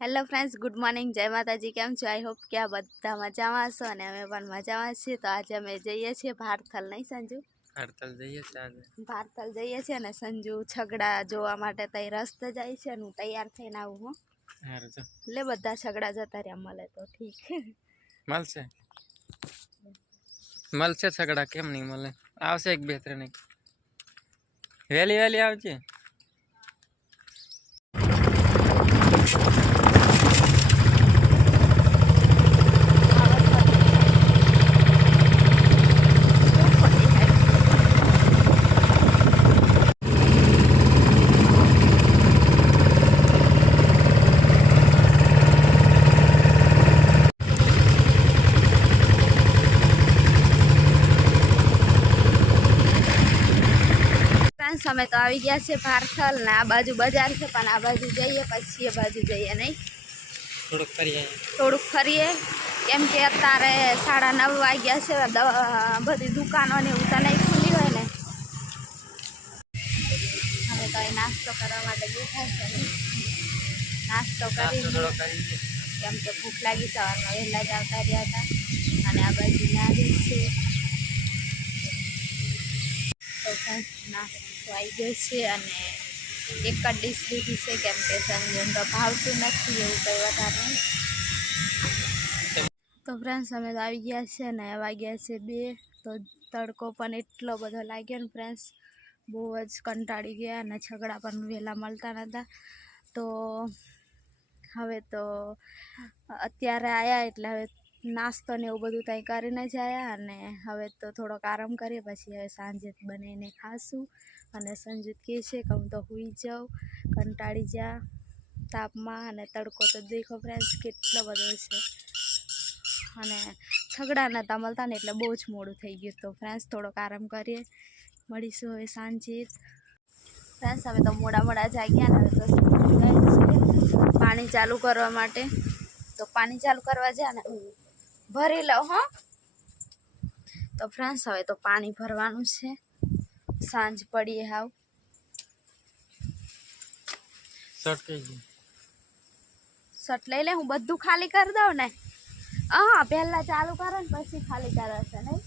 Hello friends good morning. જય માતાજી કેમ છો? આઈ હોપ કે આ બધા મજામાં હશો અને અમે પણ મજામાં છીએ. તો આજે અમે જઈએ છીએ ભારથલ નહીં સંજુ? ભારથલ જઈએ છીએ આજે. ભારથલ જઈએ છીએ અને સંજુ છગડા જોવા માટે તઈ રસ્તે જાય છે અને હું તૈયાર થઈને આવું હું. લે બધા છગડા જતા રહ્યા મળે તો ઠીક. મળશે? મળશે છગડા કેમ નહીં મળે? આવશે એક બે ત્રણ વહેલી વહેલી આવજે. અમે તો આવી ગયા છે ભારથલ ને આ બાજુ બજાર છે પણ આ બાજુ જઈએ પછી એ બાજુ જઈએ નહીં? થોડુંક ફરીએ. થોડુંક ફરીએ. કેમ કે અત્યારે સાડા નવ વાગ્યા છે બધી દુકાનો ને એવું તો નહીં ખુલી હોય ને. હવે તો એ નાસ્તો કરવા માટે બેઠા છે નાસ્તો કરી. કેમ કે ભૂખ લાગી સવારમાં વહેલા જ આવતા રહ્યા હતા અને આ બાજુ નારી છે. friends, નાસ્તો આવી ગયો છે અને એક જ ડીશ લીધી છે કેમ કે સંજન તો ભાવતું નથી એવું કંઈ વધારે તો ફ્રેન્ડ્સ અમે તો આવી ગયા છે ને વાગ્યા છે બે. તો તડકો પણ એટલો બધો લાગ્યો ને ફ્રેન્ડ્સ બહુ જ કંટાળી ગયા અને છગડા પણ વહેલા મળતા નહોતા તો હવે તો અત્યારે આવ્યા એટલે હવે નાસ્તો ને એવું બધું ત્યાં કરીને જ આવ્યા અને હવે તો થોડોક આરામ કરીએ, પછી હવે સાંજે બનીને ખાશું. અને સંજીત કહે છે કે હું તો સૂઈ જાઉં, કંટાળી જા, તાપમાં અને તડકો તો દેખો ફ્રેન્ડ્સ કેટલો બધો છે. અને છગડા નહોતા મળતા ને એટલે બહુ જ મોડું થઈ ગયું તો ફ્રેન્ડ્સ થોડોક આરામ કરીએ. મળીશું હવે સાંજે. ફ્રેન્ડ્સ હવે તો મોડા મોડા જાગ્યા ને, હવે તો પાણી ચાલુ કરવા માટે. તો પાણી ચાલુ કરવા જાય ને. ભરી લઉં, હો. તો ફ્રેન્ડ્સ હવે તો પાણી ભરવાનું છે. સાંજ પડીએ હાવ. શોર્ટ કહી દઈએ. શર્ટ લઈ લે હું બધું ખાલી કરી દઉં ને. હા પહેલા ચાલુ કરો ને પછી ખાલી કરાશે નહીં?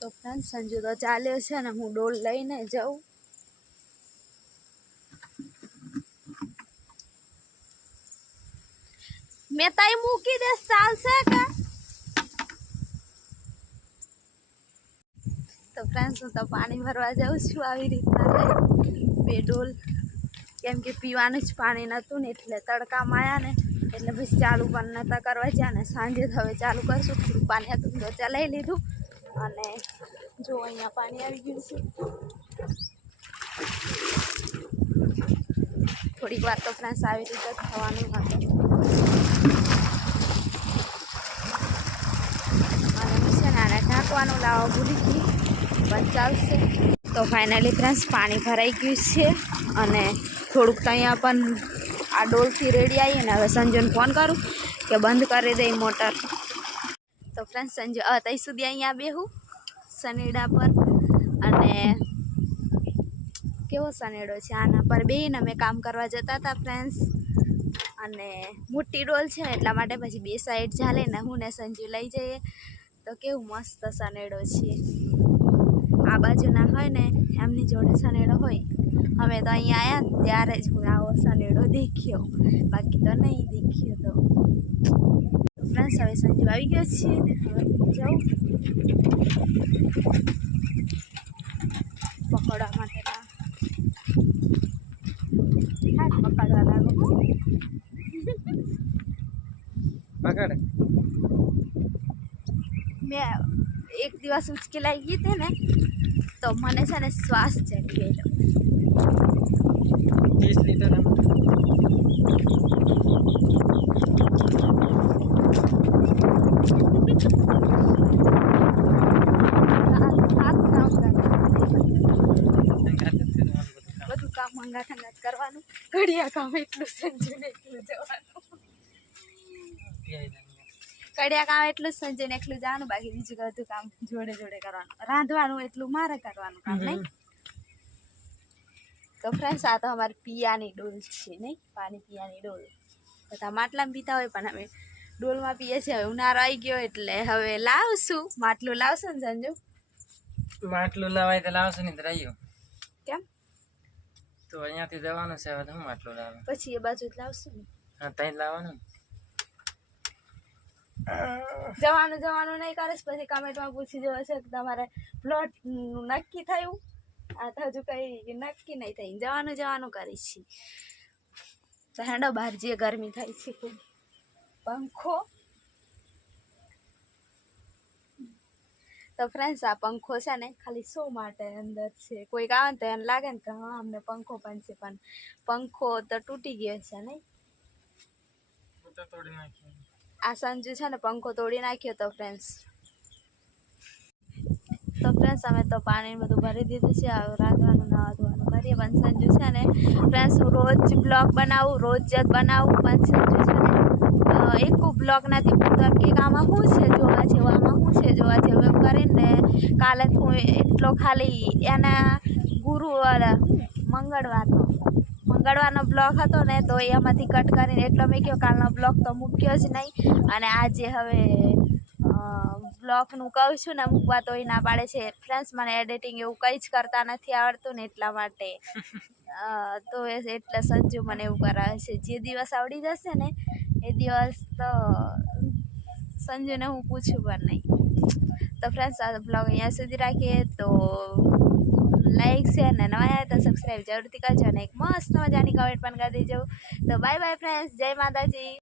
તો ફ્રેન્ડ સંજુ તો ચાલ્યો છે ને હું ડોલ લઈને જાઉં. મેં તઈ મૂકી દેસ ચાલશે કે તો ફ્રેન્ડ્સ હું તો પાણી ભરવા જાઉં છું આવી રીતના લઈ બે ડોલ કેમ કે પીવાનું જ પાણી નહોતું ને એટલે તડકામાં આવ્યા ને, એટલે પછી ચાલુ પણ નહોતા કરવા જ્યાં ને સાંજે તો હવે ચાલુ કરશું. થોડું પાણી હતું તો ચલાવી લીધું અને જો અહીંયા પાણી આવી ગયું છે. થોડીક વાર તો ફ્રેન્ડ્સ આવી રીતે જ થવાનું હતું અને હું છે ને આને ઢાંકવાનું લાવવા ભૂલી ગઈ. પણ ચાલશે. તો ફાઇનલી ફ્રેન્ડ્સ પાણી ભરાઈ ગયું છે અને થોડુંક અહીંયા પણ આ ડોલથી રેડી આવીએ અને હવે સંજુને ફોન કરું કે બંધ કરી દે મોટર. તો ફ્રેન્ડ્સ સંજુ ત્યાં સુધી અહીંયા બેહું. સનેડા પર અને કેવો સનેડો છે? આના પર બેહીને અમે કામ કરવા જતા હતા ફ્રેન્ડ્સ અને મોટી ડોલ છે એટલા માટે પછી બે સાઈડ ચાલે ને હું ને સંજુ લઈ જઈએ. તો કેવું મસ્ત સનેડો છે. આ બાજુના હોય ને એમની જોડે સનેડો હોય. અમે તો અહીંયા આવ્યા ત્યારે જ હું આવો સનેડો દેખ્યો. બાકી તો નહીં દેખ્યો તો. ફ્રેન્ડ્સ હવે સંજુ આવી ગયો છીએ ને હવે જાઉં. પકડવા માટે પકડવા લાગો પકડ. મેં એક દિવસ ઉચકી લાગી ગઈ હતી ને તો મને છે ને શ્વાસ ચડી ગયેલો ત્રીસ લીટર આમ. હાથ હાથ કામ કરે ગાતે જ કરવાનું બધું કામ. બધું કામ મંગા ખંગાત કરવાનું ઘડિયા કામ એટલું સંજુને એટલું જવાનું પીઆઈ જાય. કડિયા કામ એટલું જ સંજયને એટલું જવાનું બાકી બીજું બધું કામ જોડે જોડે કરવાનું. રાંધવાનું એટલું મારે કરવાનું કામ નહીં? તો ફ્રેન્ડ્સ આ તો અમારી પિયાની ડોલ છે નહીં? પાણી પિયાની ડોલ. બધા માટલામાં પીતા હોય પણ અમે ડોલમાં પીએ છીએ. હવે ઉનાળો આવી ગયો એટલે હવે લાવશું. માટલું લાવશું ને સંજુ? માટલું લાવાય તો લાવશો ને રહ્યું કેમ? તો અહીંયાથી જવાનું છે હવે હું માટલું લાવે? પછી એ બાજુ જ લાવશું ને. હા ત્યાં લાવવાનું. જવાનું જવાનું નહીં કરે પછી કમેન્ટમાં પૂછી જવા છે તમારે પ્લોટ નક્કી થયું? આ તો હજુ કંઈ નક્કી નહીં થઈ જવાનું જવાનું કરીશ તો હેડો બહાર જે ગરમી થાય છે પંખો. તો ફ્રેન્ડ્સ આ પંખો છે ને, ખાલી શો માટે અંદર છે. કોઈક આવે ને તો એને લાગે ને કે, હા, અમને પંખો પણ છે, પણ પંખો તો તૂટી ગયો છે નહીં? આ સંજુ છે ને પંખો તોડી નાખ્યો તો ફ્રેન્ડ્સ તો ફ્રેન્ડ્સ અમે તો પાણી બધું ભરી દીધું છે રાંધવાનું નાવા ધોવાનું કરીએ. પણ સંજુ છે ને ફ્રેન્ડ્સ હું રોજ બ્લોગ બનાવું, રોજ જ બનાવું. પણ સંજુ છે ને એક બ્લોગ નથી પૂરતો. કે આમાં શું છે જોવા જેવું? આમાં શું છે જોવા જેવું? એમ કરીને કાલે હું એટલો ખાલી એના ગુરુવાર મંગળવારનો મંગળવારનો બ્લોગ હતો ને, તો એમાંથી કટ કરીને એટલો મેં કહ્યું કાલનો બ્લોગ તો મૂક્યો જ નહીં. અને આજે હવે બ્લોગનું કહું છું ને, મૂકવા તોય ના પાડે છે. ફ્રેન્ડ્સ મને એડિટિંગ એવું કંઈ જ કરતા નથી આવડતું ને એટલા માટે. તો એ- એટલે સંજુ મને એવું કરાવે છે, જે દિવસ આવડી જશે ને, એ દિવસ તો સંજુને હું પૂછું પણ નહીં. તો ફ્રેન્ડ્સ આ બ્લોગ અહીંયા સુધી રાખીએ. તો લાઈક શેર ને નવા આવ્યા તો સબસ્ક્રાઈબ જરૂરથી કરજો અને એક મસ્ત મજાની કમેન્ટ પણ કરી દેજો. તો બાય બાય ફ્રેન્ડ્સ જય માતાજી.